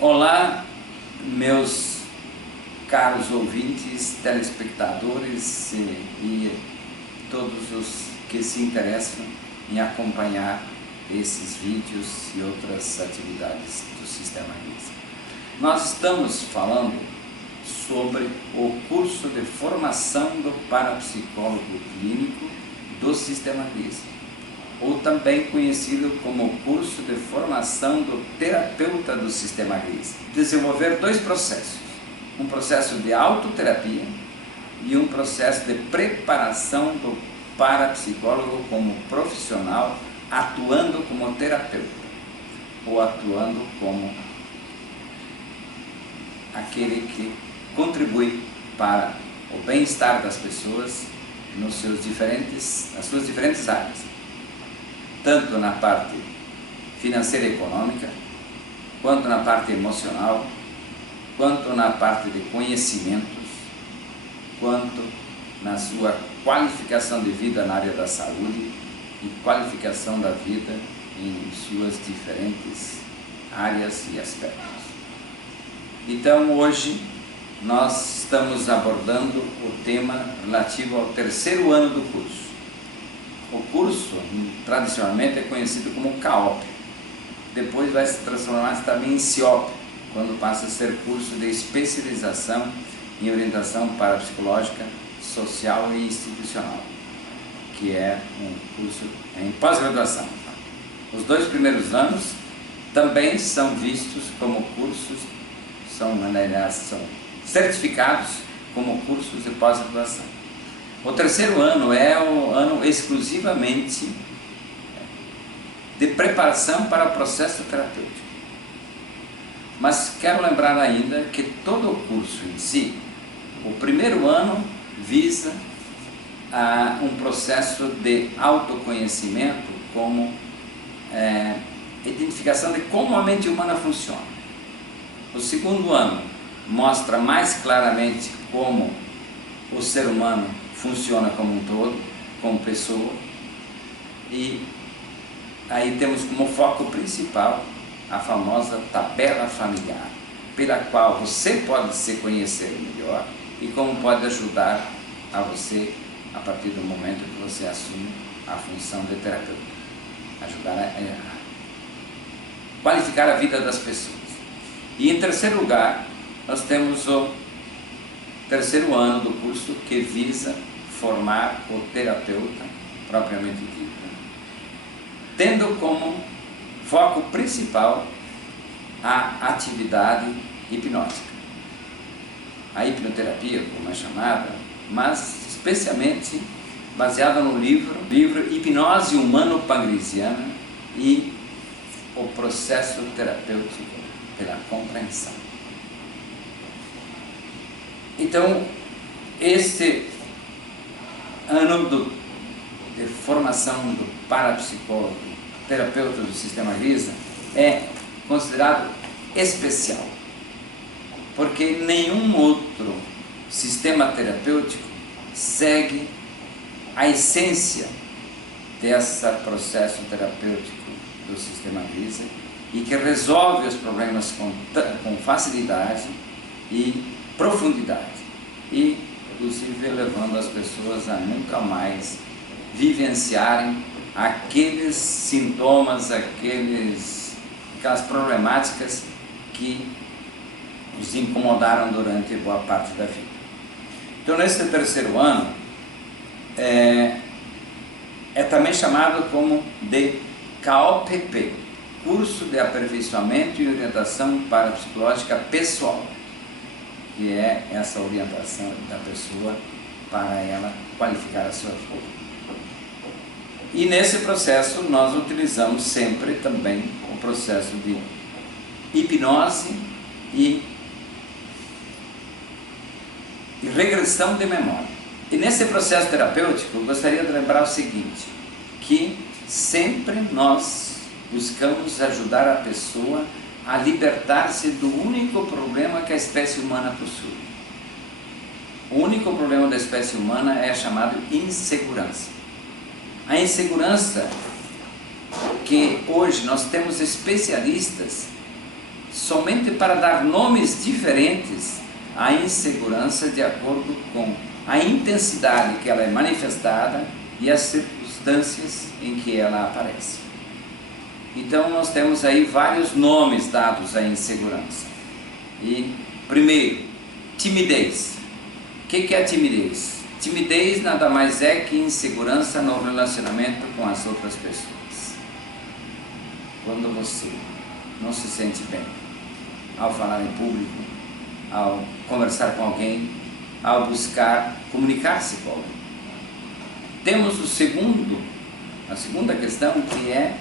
Olá, meus caros ouvintes, telespectadores e todos os que se interessam em acompanhar esses vídeos e outras atividades do Sistema RISA. Nós estamos falando sobre o curso de formação do parapsicólogo clínico do Sistema RISA, ou também conhecido como curso de formação do terapeuta do Sistema RISA. Desenvolver dois processos, um processo de autoterapia e um processo de preparação do parapsicólogo como profissional, atuando como terapeuta ou atuando como aquele que contribui para o bem-estar das pessoas nas suas diferentes áreas, tanto na parte financeira e econômica, quanto na parte emocional, quanto na parte de conhecimentos, quanto na sua qualificação de vida na área da saúde e qualificação da vida em suas diferentes áreas e aspectos. Então, hoje, nós estamos abordando o tema relativo ao terceiro ano do curso. O curso, tradicionalmente, é conhecido como CAOP. Depois vai se transformar também em CIOP, quando passa a ser curso de especialização em orientação parapsicológica, social e institucional, que é um curso em pós-graduação. Os dois primeiros anos também são vistos como cursos, são certificados como cursos de pós-graduação. O terceiro ano é o ano exclusivamente de preparação para o processo terapêutico. Mas quero lembrar ainda que todo o curso em si, o primeiro ano visa um processo de autoconhecimento como identificação de como a mente humana funciona. O segundo ano mostra mais claramente como o ser humano funciona como um todo, como pessoa, e aí temos como foco principal a famosa tabela familiar, pela qual você pode se conhecer melhor e como pode ajudar a você a partir do momento que você assume a função de terapeuta, ajudar a qualificar a vida das pessoas. E em terceiro lugar, nós temos o terceiro ano do curso, que visa formar o terapeuta propriamente dito, tendo como foco principal a atividade hipnótica, a hipnoterapia, como é chamada, mas especialmente baseada no livro Hipnose Humano-Pagrisiana e o processo terapêutico pela compreensão. Então, este ano de formação do parapsicólogo, terapeuta do Sistema RISA, é considerado especial, porque nenhum outro sistema terapêutico segue a essência desse processo terapêutico do Sistema RISA e que resolve os problemas com facilidade e profundidade, e inclusive levando as pessoas a nunca mais vivenciarem aqueles sintomas, aquelas problemáticas que os incomodaram durante boa parte da vida. Então, nesse terceiro ano, é também chamado como de CAOPP, Curso de Aperfeiçoamento e Orientação Parapsicológica Pessoal, que é essa orientação da pessoa para ela qualificar a sua vida. E nesse processo nós utilizamos sempre também o processo de hipnose e regressão de memória. E nesse processo terapêutico eu gostaria de lembrar o seguinte, que sempre nós buscamos ajudar a pessoa a libertar-se do único problema que a espécie humana possui. O único problema da espécie humana é chamado insegurança. A insegurança, que hoje nós temos especialistas somente para dar nomes diferentes à insegurança de acordo com a intensidade que ela é manifestada e as circunstâncias em que ela aparece. Então nós temos aí vários nomes dados à insegurança. E primeiro, timidez. O que é a timidez? Timidez nada mais é que insegurança no relacionamento com as outras pessoas. Quando você não se sente bem ao falar em público, ao conversar com alguém, ao buscar comunicar-se com alguém. Temos a segunda questão, que é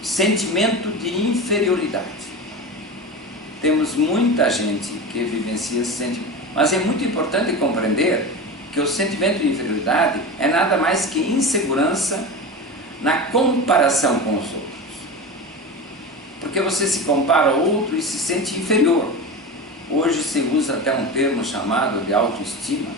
o sentimento de inferioridade. Temos muita gente que vivencia esse sentimento, mas é muito importante compreender que o sentimento de inferioridade é nada mais que insegurança na comparação com os outros. Porque você se compara ao outro e se sente inferior. Hoje se usa até um termo chamado de autoestima.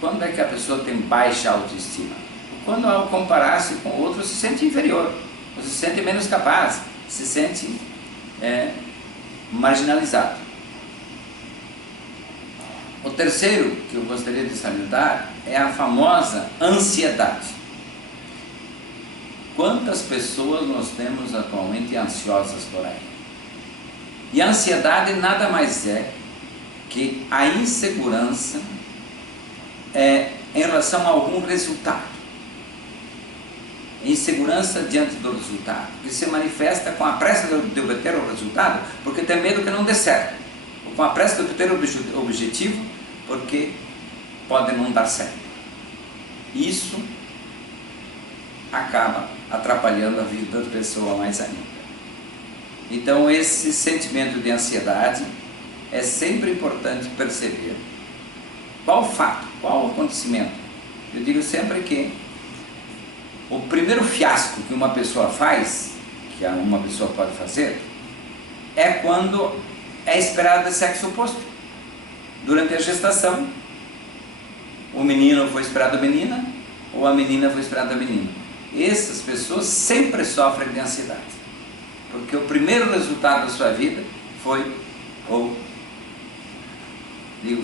Quando é que a pessoa tem baixa autoestima? Quando ao comparar-se com o outro se sente inferior, você se sente menos capaz, se sente marginalizado. O terceiro que eu gostaria de salientar é a famosa ansiedade. Quantas pessoas nós temos atualmente ansiosas por aí? E a ansiedade nada mais é que a insegurança em relação a algum resultado. Insegurança diante do resultado, que se manifesta com a pressa de obter o resultado, porque tem medo que não dê certo, ou com a pressa de obter o objetivo, porque pode não dar certo. Isso acaba atrapalhando a vida da pessoa mais ainda. Então esse sentimento de ansiedade é sempre importante perceber. Qual o fato, qual o acontecimento? Eu digo sempre que o primeiro fiasco que uma pessoa faz, que uma pessoa pode fazer, é quando é esperada de sexo oposto. Durante a gestação, o menino foi esperado da menina, ou a menina foi esperada da menina. Essas pessoas sempre sofrem de ansiedade, porque o primeiro resultado da sua vida foi,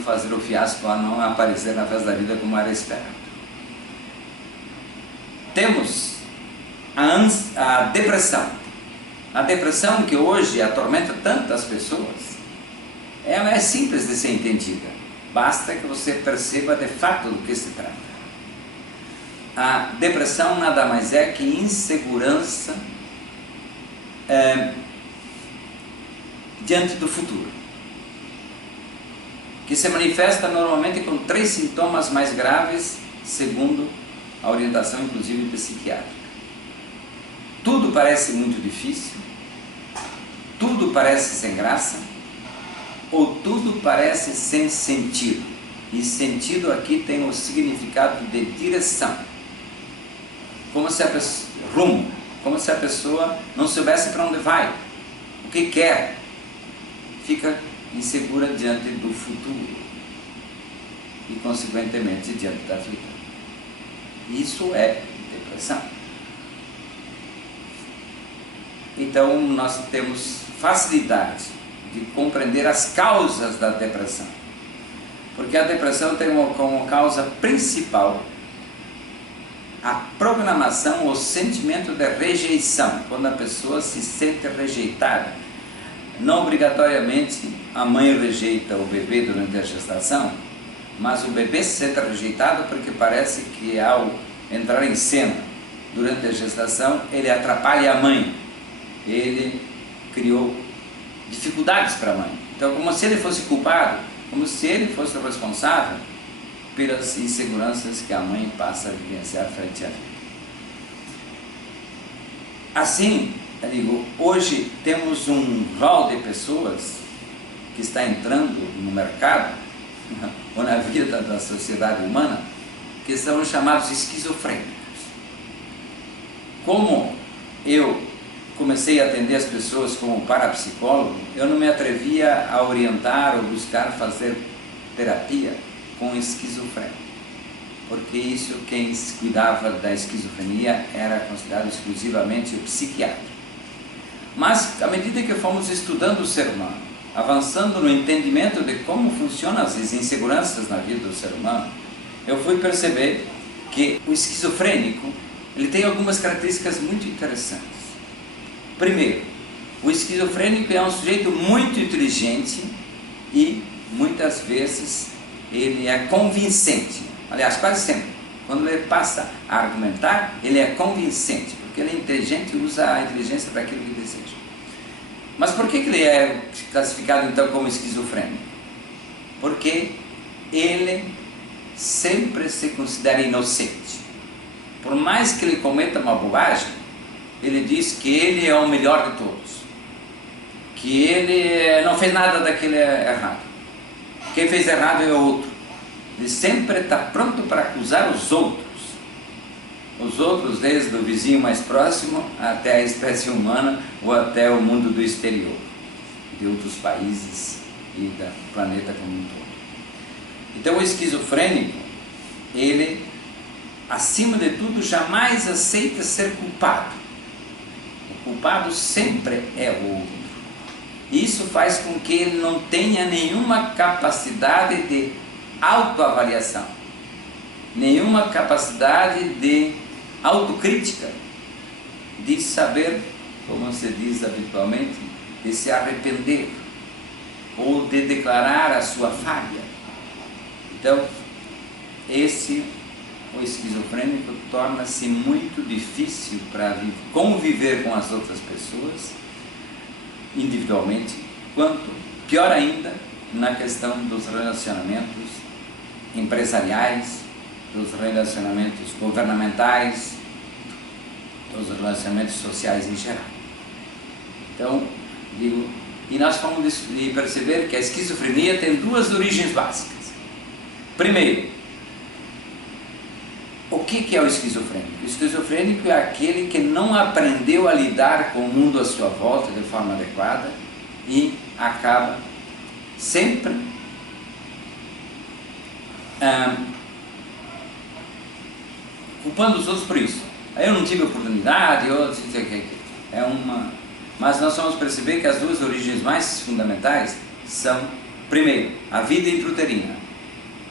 fazer o fiasco a não aparecer na festa da vida como era esperado. Temos a depressão. A depressão, que hoje atormenta tantas pessoas, ela é simples de ser entendida. Basta que você perceba de fato do que se trata. A depressão nada mais é que insegurança diante do futuro, que se manifesta normalmente com 3 sintomas mais graves, segundo a orientação inclusive psiquiátrica. Tudo parece muito difícil, tudo parece sem graça, ou tudo parece sem sentido. E sentido aqui tem o significado de direção, como se a pessoa, rumo, como se a pessoa não soubesse para onde vai, o que quer, fica insegura diante do futuro e consequentemente diante da vida. Isso é depressão. Então nós temos facilidade de compreender as causas da depressão, porque a depressão tem como causa principal a programação ou sentimento de rejeição, quando a pessoa se sente rejeitada. Não obrigatoriamente a mãe rejeita o bebê durante a gestação, mas o bebê se sente rejeitado porque parece que ao entrar em cena durante a gestação, ele atrapalha a mãe, ele criou dificuldades para a mãe. Então, como se ele fosse culpado, como se ele fosse o responsável pelas inseguranças que a mãe passa a vivenciar frente à vida. Assim, eu digo, hoje temos um rol de pessoas que está entrando no mercado ou na vida da sociedade humana, que são chamados esquizofrênicos. Como eu comecei a atender as pessoas como parapsicólogo, eu não me atrevia a orientar ou buscar fazer terapia com esquizofrênico, porque isso, quem cuidava da esquizofrenia era considerado exclusivamente o psiquiatra. Mas, à medida que fomos estudando o ser humano, avançando no entendimento de como funcionam as inseguranças na vida do ser humano, eu fui perceber que o esquizofrênico ele tem algumas características muito interessantes. Primeiro, o esquizofrênico é um sujeito muito inteligente e, muitas vezes, ele é convincente. Aliás, quase sempre. Quando ele passa a argumentar, ele é convincente, porque ele é inteligente e usa a inteligência para aquilo que deseja. Mas por que ele é classificado então como esquizofrênico? Porque ele sempre se considera inocente. Por mais que ele cometa uma bobagem, ele diz que ele é o melhor de todos, que ele não fez nada daquele errado, quem fez errado é outro. Ele sempre está pronto para acusar os outros, desde o vizinho mais próximo até a espécie humana ou até o mundo do exterior, de outros países e do planeta como um todo. Então o esquizofrênico, ele, acima de tudo, jamais aceita ser culpado. O culpado sempre é o outro. Isso faz com que ele não tenha nenhuma capacidade de autoavaliação, nenhuma capacidade de autocrítica, de saber, como se diz habitualmente, de se arrepender ou de declarar a sua falha. Então, o esquizofrênico torna-se muito difícil para conviver com as outras pessoas, individualmente, quanto, pior ainda, na questão dos relacionamentos empresariais, dos relacionamentos governamentais, dos relacionamentos sociais em geral. Então, e nós vamos perceber que a esquizofrenia tem duas origens básicas. Primeiro, o que é o esquizofrênico? O esquizofrênico é aquele que não aprendeu a lidar com o mundo à sua volta de forma adequada e acaba sempre culpando os outros por isso. Aí eu não tive oportunidade, mas nós vamos perceber que as duas origens mais fundamentais são, primeiro, a vida intrauterina,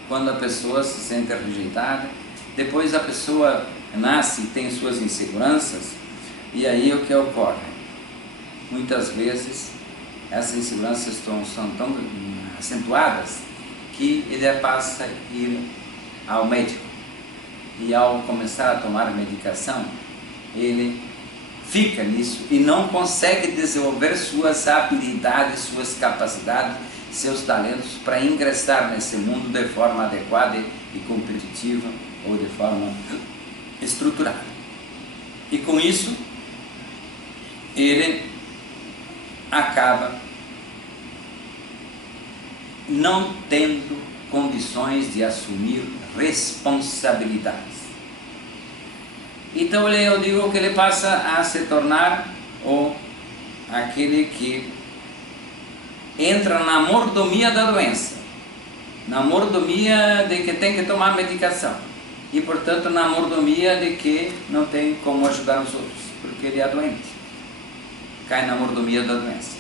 quando a pessoa se sente rejeitada. Depois a pessoa nasce e tem suas inseguranças, e aí o que ocorre? Muitas vezes essas inseguranças são tão acentuadas que ele passa a ir ao médico, e ao começar a tomar medicação, ele fica nisso e não consegue desenvolver suas habilidades, suas capacidades, seus talentos para ingressar nesse mundo de forma adequada e competitiva, ou de forma estruturada. E com isso, ele acaba não tendo condições de assumir responsabilidades. Então eu digo que ele passa a se tornar aquele que entra na mordomia da doença, na mordomia de que tem que tomar medicação, e portanto na mordomia de que não tem como ajudar os outros, porque ele é doente, cai na mordomia da doença,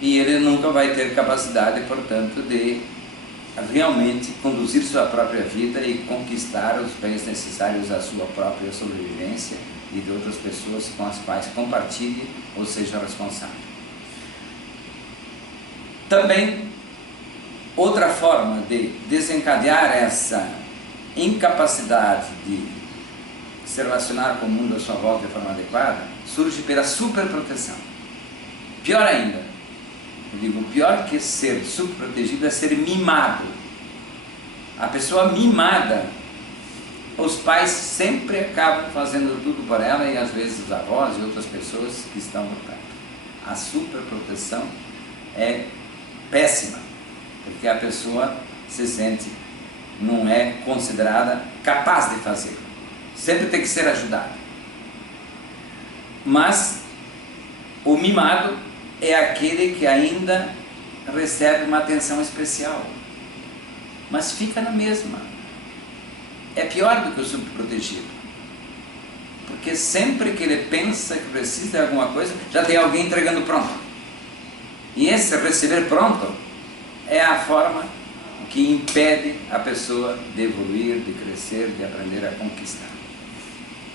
e ele nunca vai ter capacidade, portanto, de realmente conduzir sua própria vida e conquistar os bens necessários à sua própria sobrevivência e de outras pessoas com as quais compartilhe ou seja responsável. Também, outra forma de desencadear essa incapacidade de se relacionar com o mundo à sua volta de forma adequada surge pela superproteção. Pior ainda, eu digo, pior que ser superprotegido é ser mimado. A pessoa mimada, os pais sempre acabam fazendo tudo por ela, e às vezes os avós e outras pessoas que estão por perto. A superproteção é péssima, porque a pessoa se sente, não é considerada capaz de fazer, sempre tem que ser ajudada. Mas o mimado é aquele que ainda recebe uma atenção especial, mas fica na mesma. é pior do que o subprotegido. Porque sempre que ele pensa que precisa de alguma coisa, já tem alguém entregando pronto. E esse receber pronto é a forma que impede a pessoa de evoluir, de crescer, de aprender a conquistar.